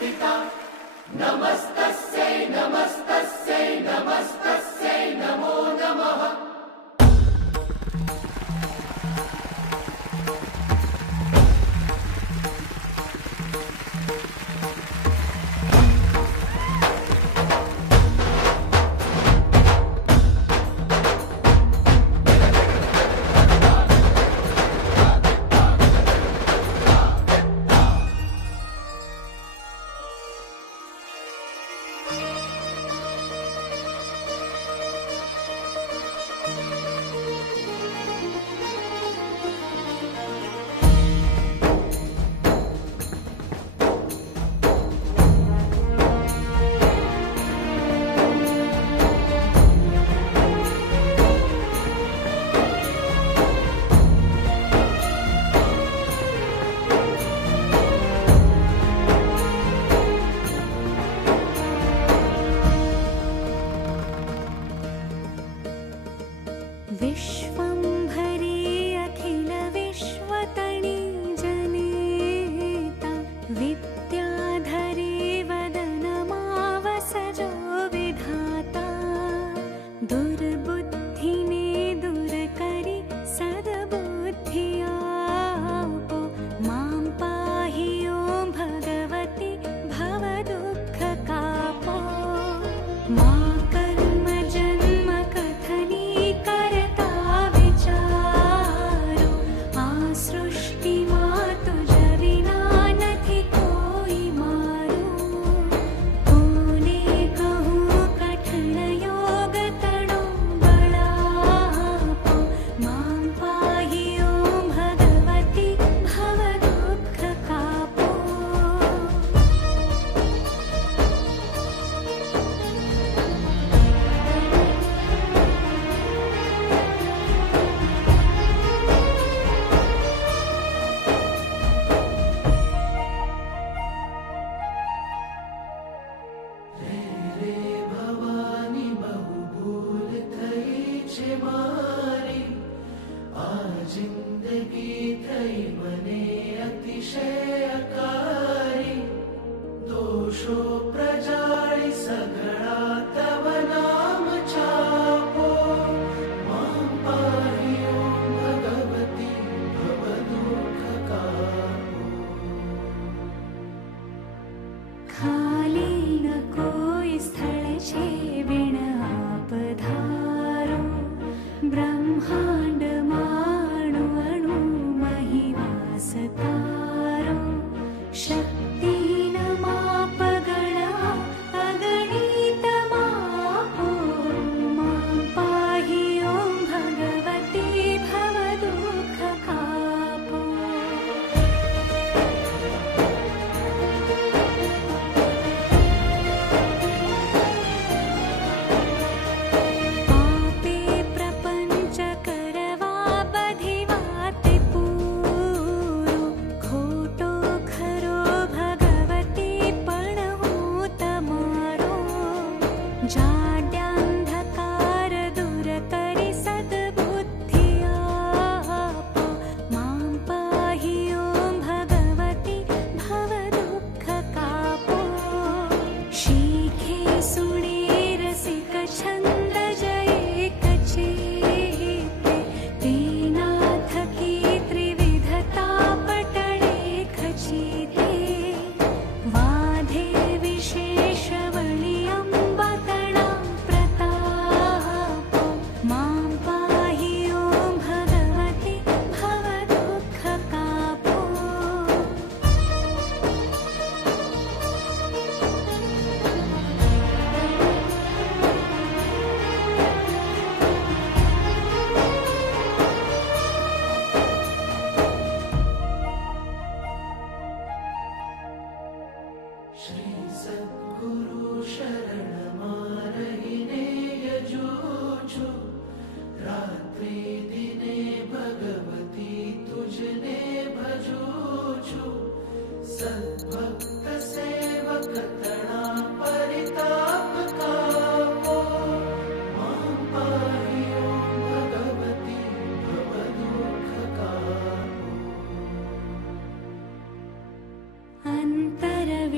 स्थिता नमस्तस्यै नमस्तस्यै नमस्तस्यै नमो नमः। विश्वंभरी अखिल विश्वतणी जनिता विद्याधरी वदनमावसजो विधाता दुर्बुद्धिने दूरकरि सद्बुद्धियापो मां पाहि ॐ भगवति भवदुःखकापो मा कर्म जन्म कथनी सृष्टि मातु जविना नथी कोई मारू कोने कहूँ कठिन योग तणो बड़ापो मां पाहि ॐ भगवति भव दुःख कापो। जिंदगी थई मने अतिशयकारी दोषो प्रजाळी सगळा तव नाम चापो मां पाहि ॐ भगवती भव दुःख कापो। खाली न कोई स्थल छे बिन आप धारो ब्रह्मांड माणु अणु मही वास तारो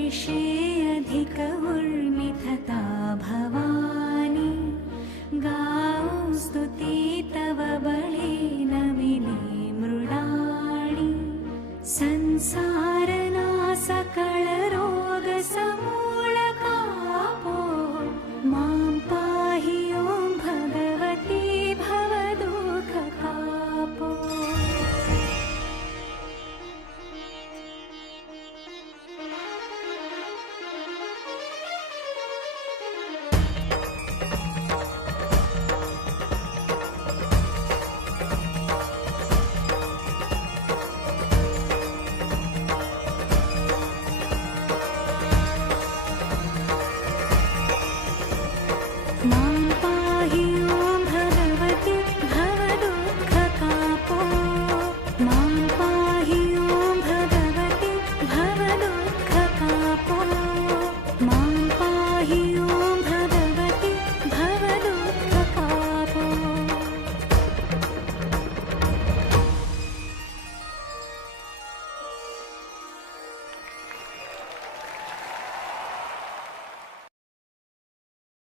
वर्षे अधिक उर्मिथता भवानी गाओ स्तुति तव बळे नमिने मृडाणी संसारना सकळ